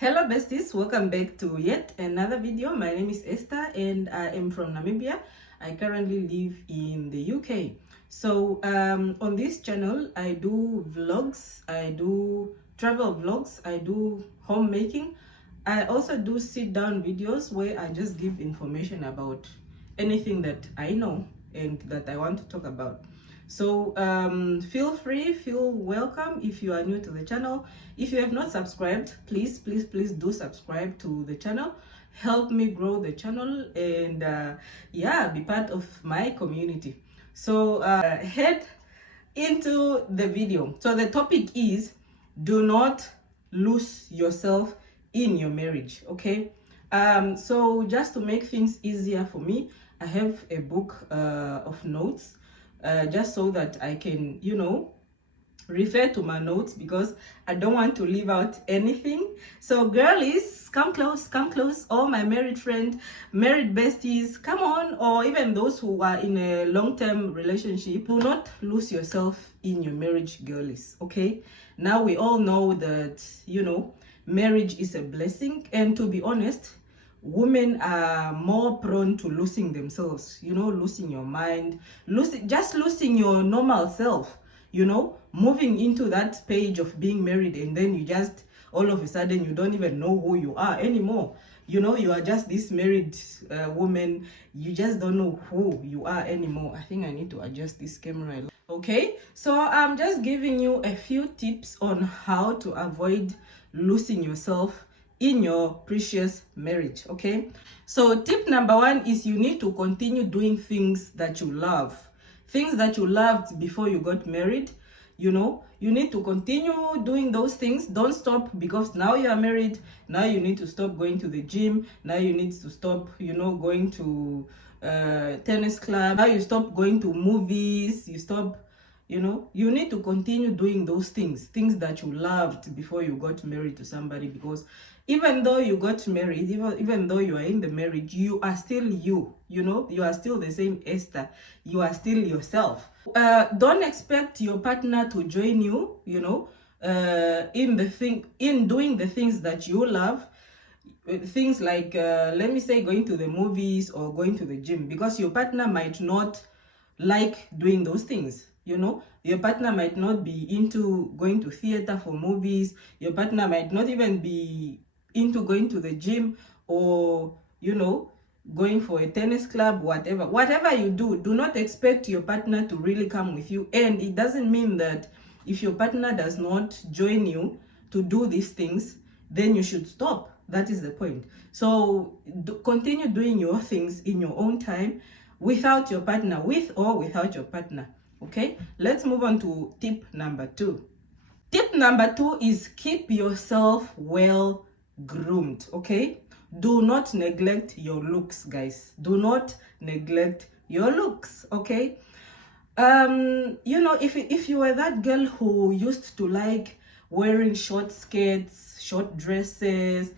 Hello besties, welcome back to yet another video. My name is Esther and I am from Namibia. I currently live in the UK. So on this channel I do vlogs, I do travel vlogs, I do homemaking. I also do sit down videos where I just give information about anything that I know and that I want to talk about. So feel free, feel welcome if you are new to the channel. If you have not subscribed, please do subscribe to the channel. Help me grow the channel and yeah, be part of my community. So head into the video. So the topic is, do not lose yourself in your marriage. Okay, so just to make things easier for me, I have a book of notes, just so that I can, refer to my notes, because I don't want to leave out anything. So girlies, come close. All my married friends, married besties, come on. Or even those who are in a long-term relationship, do not lose yourself in your marriage, girlies. Okay, now we all know that marriage is a blessing, and to be honest, women are more prone to losing themselves, losing your mind, losing your normal self, moving into that page of being married, and then you just all of a sudden you don't even know who you are anymore. You are just this married woman. You just don't know who you are anymore. I think I need to adjust this camera. Okay, so I'm just giving you a few tips on how to avoid losing yourself in your precious marriage. Okay, so tip number one is you need to continue doing things that you love, things that you loved before you got married. You need to continue doing those things. Don't stop because now you are married. Now you need to stop going to the gym. Now you need to stop going to tennis club. Now you stop going to movies. You stop, you need to continue doing those things that you loved before you got married to somebody, because even though you got married, even though you are in the marriage, you are still you. You are still the same Esther. You are still yourself. Don't expect your partner to join you, in doing the things that you love. Things like, let me say, going to the movies or going to the gym, because your partner might not like doing those things. Your partner might not be into going to theater for movies. Your partner might not even be into going to the gym, or going for a tennis club. Whatever you do not expect your partner to really come with you. And it doesn't mean that if your partner does not join you to do these things, then you should stop. That is the point. So continue doing your things in your own time, without your partner, with or without your partner. Okay, let's move on to tip number two. Tip number two is keep yourself well groomed. Okay, do not neglect your looks, guys. Do not neglect your looks. Okay, if you were that girl who used to like wearing short skirts, short dresses,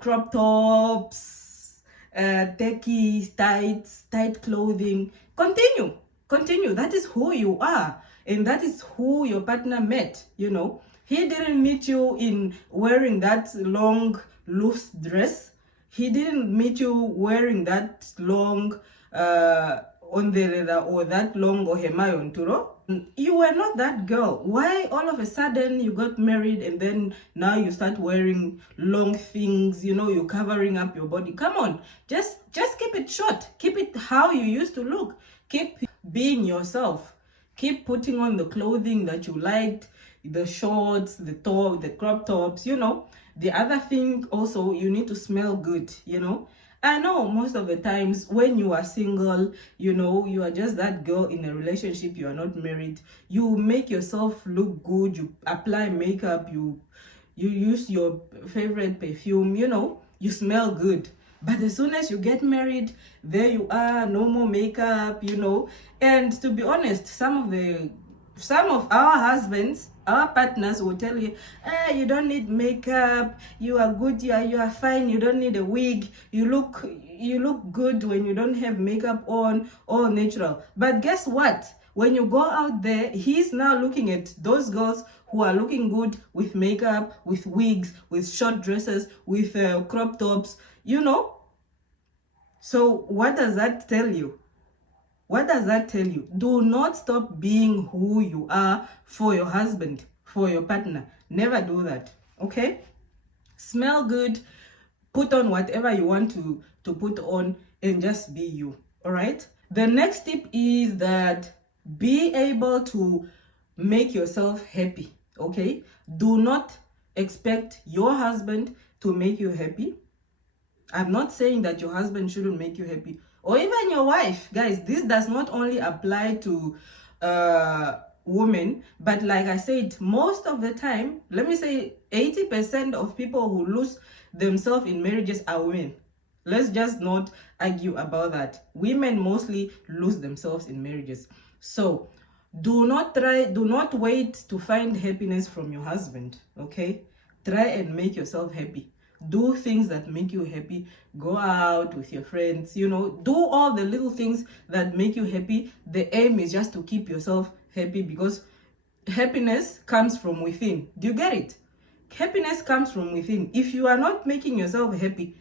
crop tops, techies, tight clothing, continue. That is who you are, and that is who your partner met. He didn't meet you in wearing that long loose dress. He didn't meet you wearing that long on the leather, or that long ohema turo. You were not that girl. Why all of a sudden you got married and then now you start wearing long things? You're covering up your body. Come on, just keep it short. Keep it how you used to look. Keep being yourself. Keep putting on the clothing that you liked, the shorts, the top, the crop tops. The other thing also, you need to smell good. I know most of the times when you are single, you are just that girl in a relationship, you are not married, you make yourself look good, you apply makeup, you use your favorite perfume, you smell good. But as soon as you get married, there you are, no more makeup, And to be honest, some of our husbands, our partners will tell you, you don't need makeup, you are good, you are fine, you don't need a wig, you look good when you don't have makeup on, all natural. But guess what? When you go out there, he's now looking at those girls who are looking good with makeup, with wigs, with short dresses, with crop tops, you know. So what does that tell you? What does that tell you? Do not stop being who you are for your husband, for your partner. Never do that, okay? Smell good, put on whatever you want to put on, and just be you, all right? The next tip is that be able to make yourself happy, okay? Do not expect your husband to make you happy. I'm not saying that your husband shouldn't make you happy, or even your wife. Guys, this does not only apply to women, but like I said, most of the time, let me say 80% of people who lose themselves in marriages are women. Let's just not argue about that. Women mostly lose themselves in marriages. So do not wait to find happiness from your husband, okay? Try and make yourself happy. Do things that make you happy. Go out with your friends, you know, do all the little things that make you happy. The aim is just to keep yourself happy, because happiness comes from within. Do you get it? Happiness comes from within. If you are not making yourself happy,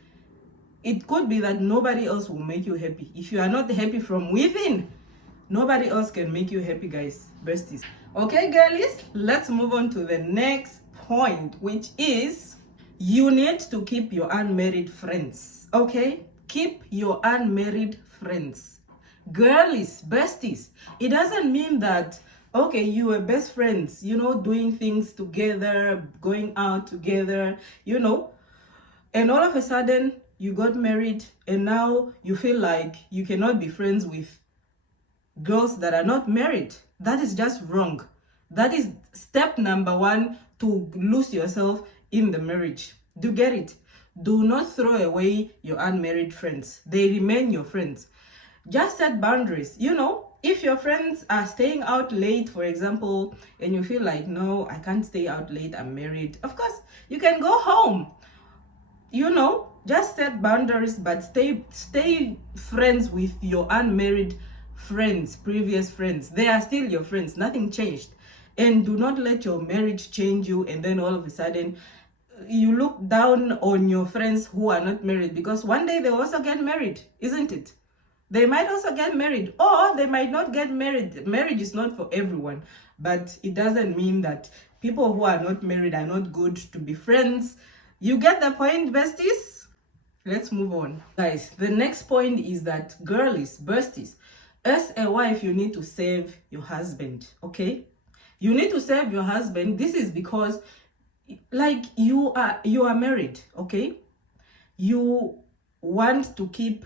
it could be that nobody else will make you happy. If you are not happy from within, nobody else can make you happy, guys, besties. Okay, girlies, let's move on to the next point, which is you need to keep your unmarried friends, okay? Keep your unmarried friends. Girlies, besties, it doesn't mean that, okay, you are best friends, you know, doing things together, going out together, you know, and all of a sudden you got married and now you feel like you cannot be friends with girls that are not married. That is just wrong. That is step number one to lose yourself in the marriage. Do you get it? Do not throw away your unmarried friends. They remain your friends. Just set boundaries. You know, if your friends are staying out late, for example, and you feel like, no, I can't stay out late, I'm married. Of course, you can go home. You know, just set boundaries, but stay friends with your unmarried friends, previous friends. They are still your friends. Nothing changed. And do not let your marriage change you, and then all of a sudden you look down on your friends who are not married, because one day they also get married, isn't it? They might also get married, or they might not get married. Marriage is not for everyone, but it doesn't mean that people who are not married are not good to be friends. You get the point, besties? Let's move on. Guys, the next point is that, girlies, besties, as a wife, you need to save your husband, okay? You need to save your husband. This is because, like, you are married, okay? You want to keep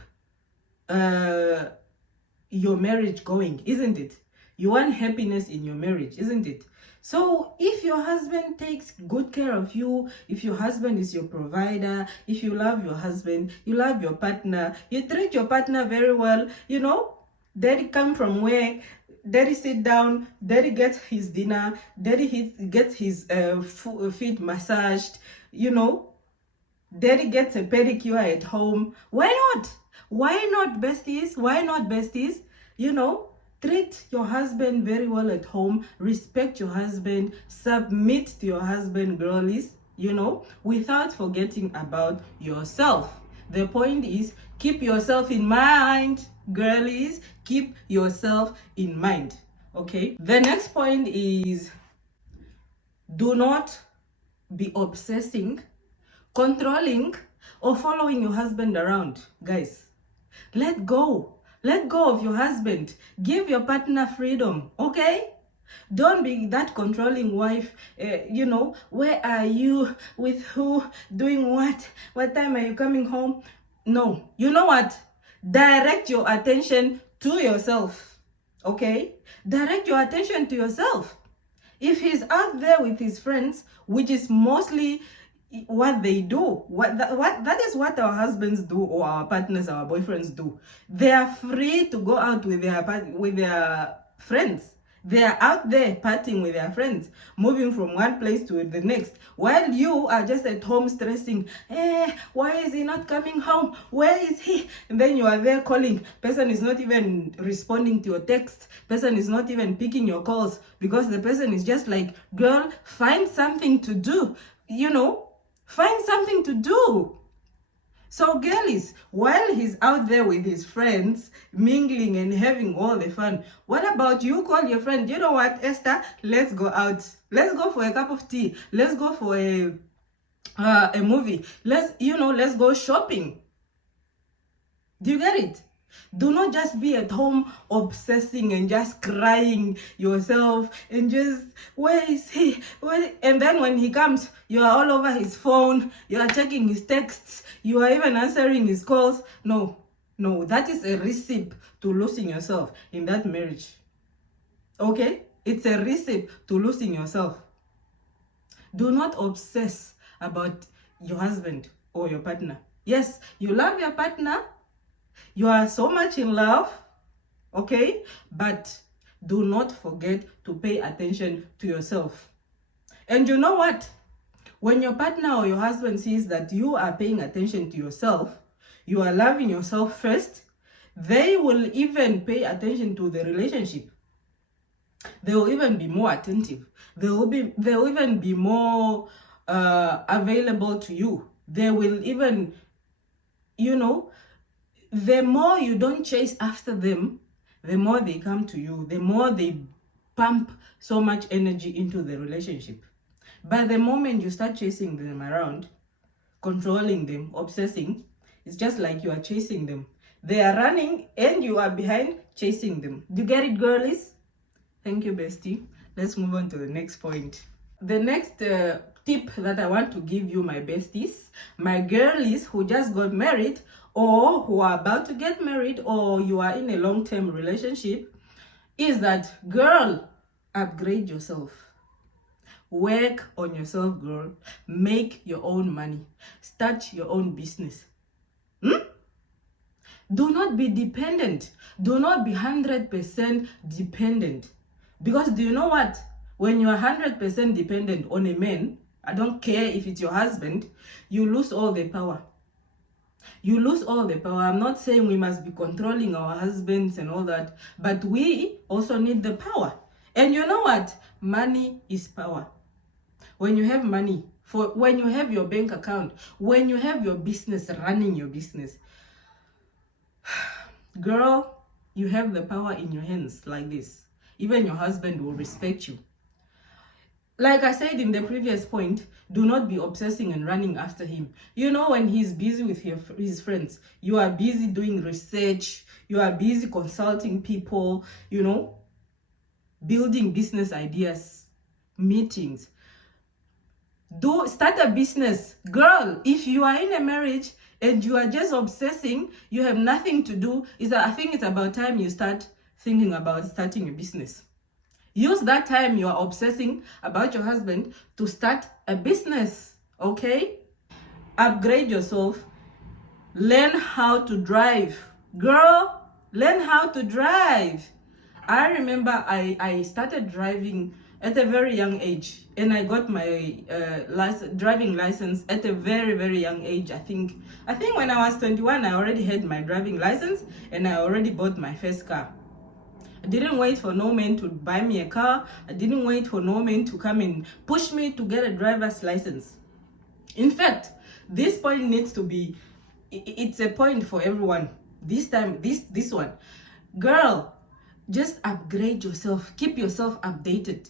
your marriage going, isn't it? You want happiness in your marriage, isn't it? So if your husband takes good care of you, if your husband is your provider, if you love your husband, you love your partner, you treat your partner very well, you know, daddy come from work, daddy sit down, daddy gets his dinner, daddy gets his feet massaged, you know, daddy gets a pedicure at home. Why not? Why not, besties? Why not, besties? You know, treat your husband very well at home, respect your husband, submit to your husband, girlies, you know, without forgetting about yourself. The point is, keep yourself in mind, girlies, keep yourself in mind, okay? The next point is, do not be obsessing, controlling, or following your husband around. Guys, let go of your husband. Give your partner freedom, okay? Don't be that controlling wife. You know, where are you, with who, doing what time are you coming home? No, you know what? Direct your attention to yourself, okay? Direct your attention to yourself. If he's out there with his friends, which is mostly what they do, that is what our husbands do, or our partners, our boyfriends do. They are free to go out with their friends, They are out there partying with their friends, moving from one place to the next, while you are just at home stressing. Why is he not coming home? Where is he? And then you are there calling. Person is not even responding to your text. Person is not even picking your calls because the person is just like, girl, find something to do. Find something to do. So girlies, while he's out there with his friends, mingling and having all the fun, what about you call your friend? You know what, Esther? Let's go out. Let's go for a cup of tea. Let's go for a movie. Let's go shopping. Do you get it? Do not just be at home obsessing and just crying yourself and just, where is he? And then when he comes, you are all over his phone, you are checking his texts, you are even answering his calls. No, that is a recipe to losing yourself in that marriage. Okay? It's a recipe to losing yourself. Do not obsess about your husband or your partner. Yes, you love your partner. You are so much in love, okay? But do not forget to pay attention to yourself. And you know what? When your partner or your husband sees that you are paying attention to yourself, you are loving yourself first, they will even pay attention to the relationship. They will even be more attentive. They will even be more available to you. They will even, the more you don't chase after them, the more they come to you, the more they pump so much energy into the relationship. But the moment you start chasing them around, controlling them, obsessing, it's just like you are chasing them. They are running and you are behind chasing them. Do you get it, girlies? Thank you, bestie. Let's move on to the next point. The next tip that I want to give you, my besties, my girlies who just got married or who are about to get married, or you are in a long-term relationship, is that, girl, upgrade yourself. Work on yourself, girl. Make your own money. Start your own business. Do not be dependent. Do not be 100% dependent. Because do you know what? When you are 100% dependent on a man, I don't care if it's your husband, you lose all the power. You lose all the power. I'm not saying we must be controlling our husbands and all that, but we also need the power. And you know what? Money is power. When you have money, when you have your bank account, when you have your business, running your business, girl, you have the power in your hands like this. Even your husband will respect you. Like I said in the previous point, do not be obsessing and running after him. When he's busy with his friends, you are busy doing research, you are busy consulting people, building business ideas, meetings. Start a business. Girl, if you are in a marriage and you are just obsessing, you have nothing to do, I think it's about time you start thinking about starting a business. Use that time you are obsessing about your husband to start a business, okay? Upgrade yourself. Learn how to drive. Girl, learn how to drive. I remember I started driving at a very young age, and I got my driving license at a very, very young age. I think when I was 21, I already had my driving license, and I already bought my first car. I didn't wait for no man to buy me a car. I didn't wait for no man to come and push me to get a driver's license. In fact, this point needs to be, it's a point for everyone. This time, this one. Girl, just upgrade yourself. Keep yourself updated.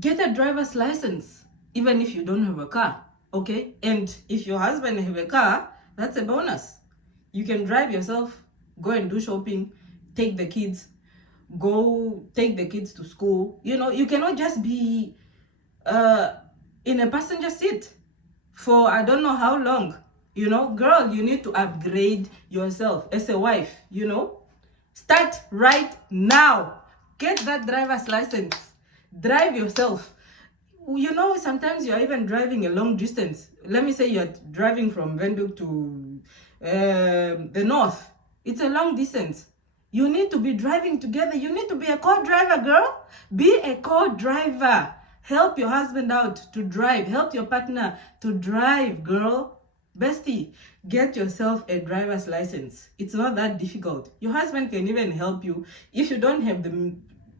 Get a driver's license, even if you don't have a car, okay? And if your husband have a car, that's a bonus. You can drive yourself, go and do shopping, take the kids to school. You cannot just be in a passenger seat for I don't know how long. Girl, you need to upgrade yourself as a wife. Start right now. Get that driver's license. Drive yourself. Sometimes you're even driving a long distance. Let me say you're driving from Windhoek to the north. It's a long distance. You need to be driving together. You need to be a co-driver, girl. Be a co-driver. Help your husband out to drive. Help your partner to drive, girl. Bestie, get yourself a driver's license. It's not that difficult. Your husband can even help you. If you don't have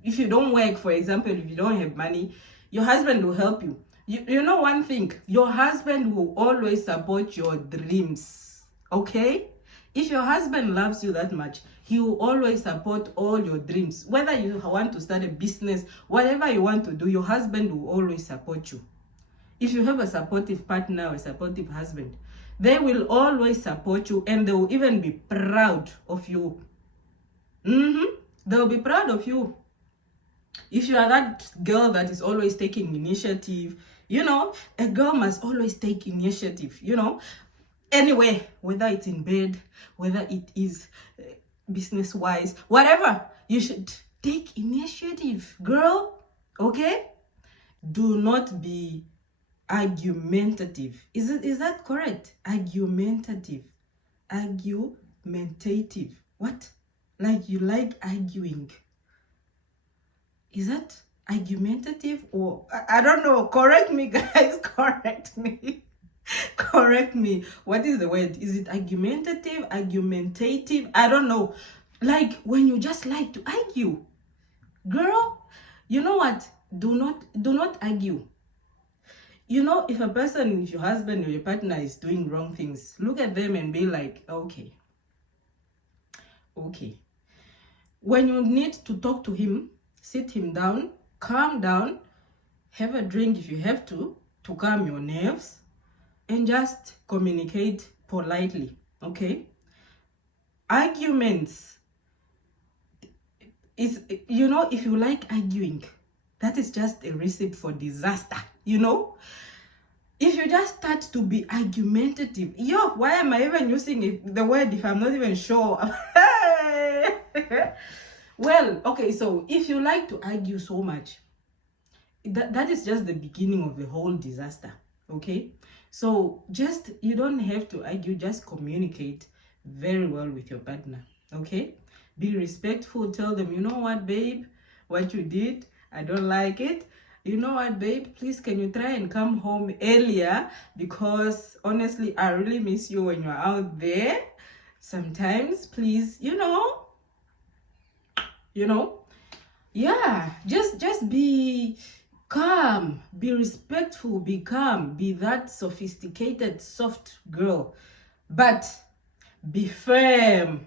if you don't work, for example, if you don't have money, your husband will help you. You know one thing, your husband will always support your dreams, okay? If your husband loves you that much, he will always support all your dreams. Whether you want to start a business, whatever you want to do, your husband will always support you. If you have a supportive partner or a supportive husband, they will always support you, and they will even be proud of you. They'll be proud of you. If you are that girl that is always taking initiative, you know, a girl must always take initiative, you know, anyway, whether it's in bed, whether it is business-wise, whatever, you should take initiative, girl, okay? Do not be argumentative. Is that correct? Argumentative. Argumentative. What? Like you like arguing. Is that argumentative, or I don't know? Correct me, guys. Correct me. Correct me. What is the word? Is it argumentative, argumentative? I don't know. Like when you just like to argue. Girl, you know what? Do not argue. You know, if your husband or your partner is doing wrong things, look at them and be like, okay. When you need to talk to him, sit him down, calm down, have a drink if you have to calm your nerves, and just communicate politely, okay? Arguments is, you know, if you like arguing, that is just a recipe for disaster, you know? If you just start to be argumentative, why am I even using the word if I'm not even sure? Well, okay, so if you like to argue so much, that is just the beginning of the whole disaster, okay? So you don't have to argue, just communicate very well with your partner, okay? Be respectful, tell them, you know what, babe, what you did, I don't like it. You know what, babe, please can you try and come home earlier, because honestly, I really miss you when you're out there. Sometimes, please, you know, yeah, just be calm, be respectful, be calm, be that sophisticated, soft girl, but be firm,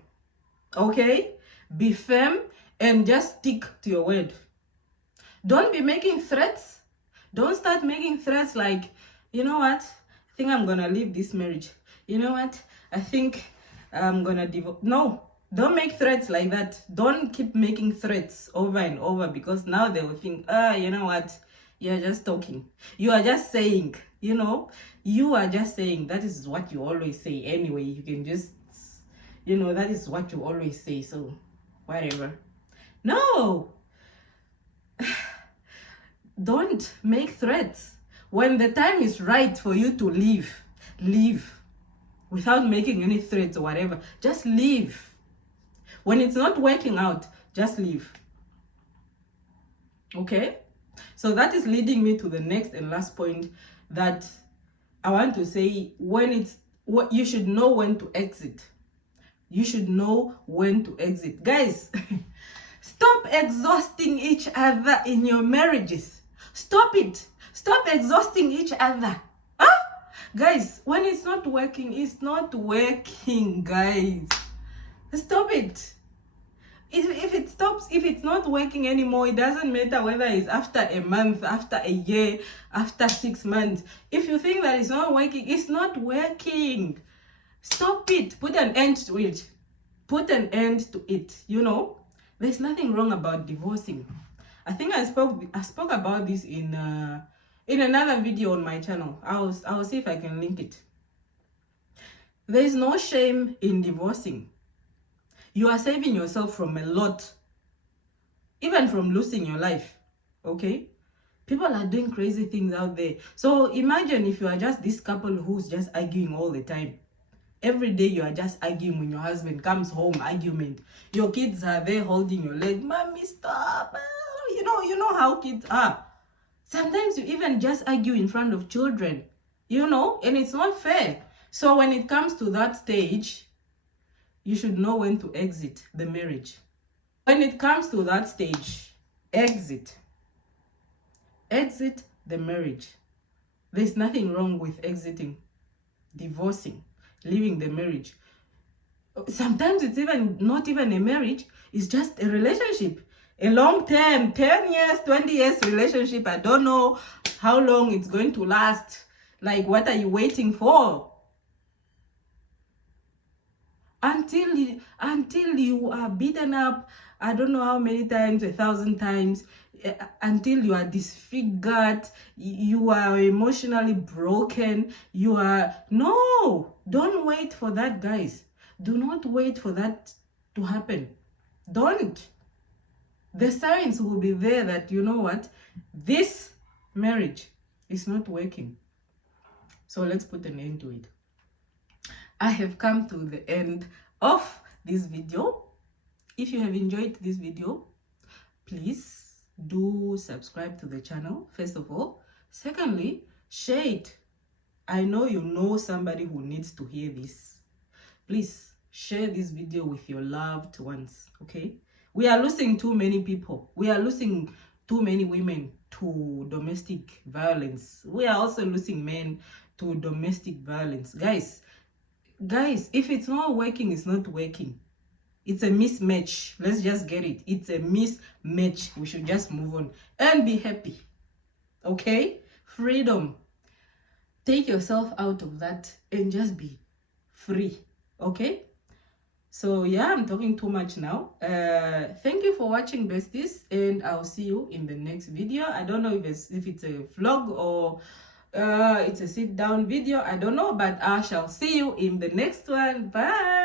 okay? Be firm and just stick to your word. Don't be making threats. Don't start making threats like, you know what, I think I'm gonna leave this marriage. You know what, I think I'm gonna divorce. No, don't make threats like that. Don't keep making threats over and over, because now they will think, you know what, you're just talking. You are just saying, you know, you are just saying. That is what you always say anyway. You can just, you know, that is what you always say. So, whatever. No. Don't make threats. When the time is right for you to leave, leave. Without making any threats or whatever. Just leave. When it's not working out, just leave. Okay? So that is leading me to the next and last point that I want to say. You should know when to exit. You should know when to exit. Guys, stop exhausting each other in your marriages. Stop it. Stop exhausting each other. Guys, when it's not working, it's not working, guys. Stop it. If it's not working anymore, it doesn't matter whether it's after a month, after a year, after 6 months. If you think that it's not working, it's not working. Stop it. Put an end to it. Put an end to it. You know, there's nothing wrong about divorcing. I think I spoke about this in another video on my channel. I'll see if I can link it. There is no shame in divorcing. You are saving yourself from a lot, even from losing your life, okay? People are doing crazy things out there. So imagine if you are just this couple who's just arguing all the time. Every day you are just arguing when your husband comes home, argument. Your kids are there holding your leg. Mommy, stop. You know how kids are. Sometimes you even just argue in front of children, and it's not fair. So when it comes to that stage, you should know when to exit the marriage. When it comes to that stage, exit the marriage. There's nothing wrong with exiting, divorcing, leaving the marriage. Sometimes it's even not even a marriage, it's just a relationship, a long term 10 years 20 years relationship. I don't know how long it's going to last. Like, what are you waiting for? Until you are beaten up, I don't know how many times, 1,000 times, until you are disfigured, you are emotionally broken, no, don't wait for that, guys. Do not wait for that to happen. Don't. The signs will be there that, you know what, this marriage is not working. So let's put an end to it. I have come to the end of this video. If you have enjoyed this video, please do subscribe to the channel, first of all. Secondly, share it. I know you know somebody who needs to hear this. Please share this video with your loved ones, okay? We are losing too many people. We are losing too many women to domestic violence. We are also losing men to domestic violence. Guys, if it's not working, it's not working. It's a mismatch. Let's just get it. It's a mismatch. We should just move on and be happy. Okay? Freedom. Take yourself out of that and just be free. Okay? So yeah, I'm talking too much now. Thank you for watching, besties, and I'll see you in the next video. I don't know if it's a vlog or it's a sit down video. I don't know, but I shall see you in the next one. Bye.